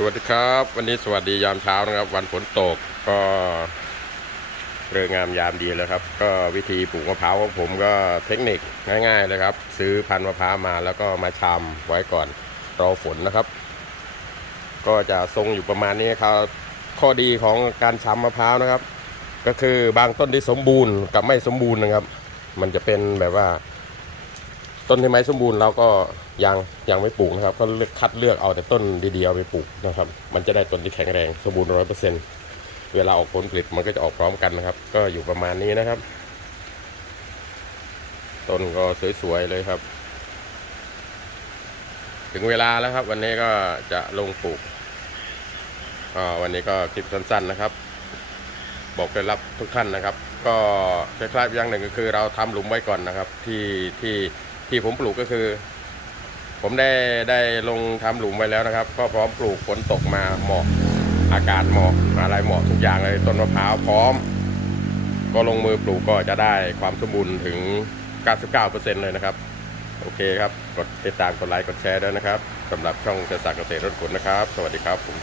สวัสดีครับ วันนี้สวัสดียามเช้านะครับ วันฝนตกก็เรืองงามยามดีแล้วครับ ก็วิธีปลูกมะพร้าวของผมก็เทคนิคง่ายๆเลยครับ ซื้อพันธุ์มะพร้าวมาแล้วก็มาชำไว้ก่อนรอฝนนะครับ ก็จะทรงอยู่ประมาณนี้ครับ ข้อดีของการชำมะพร้าวนะครับ ก็คือบางต้นที่สมบูรณ์กับไม่สมบูรณ์นะครับ มันจะเป็นแบบว่า ต้นที่ไม่สมบูรณ์เราก็ ยังยังไม่ปลูกนะครับ ก็เลือกคัดเลือกเอาแต่ต้นดีๆเอาไปปลูกนะครับ มันจะได้ต้นที่แข็งแรงสมบูรณ์ร้อยเปอร์เซ็นต์เวลาออกผลผลิตมันก็จะออกพร้อมกันนะครับ ก็อยู่ประมาณนี้นะครับ ต้นก็สวยๆเลยครับ ถึงเวลาแล้วครับ วันนี้ก็จะลงปลูกวันนี้ก็คลิปสั้นๆนะครับ บอกเคล็ดลับทุกท่านนะครับ ก็คล้ายๆอย่างหนึ่งก็คือเราทำหลุมไว้ก่อนนะครับ ที่ที่ที่ผมปลูกก็คือ ผมได้ได้ลงทำหลุมไว้แล้วนะครับ ก็พร้อมปลูกฝนตกมาเหมาะอากาศเหมาะอะไรเหมาะทุกอย่างเลยต้นมะพร้าวพร้อม ก็ลงมือปลูกก็จะได้ความสมบูรณ์ถึง 99%เลยนะครับ โอเคครับ กดติดตามกดไลค์กดแชร์ด้วยนะครับสำหรับช่องเกษตรเกษตรรถขนนะครับ สวัสดีครับผม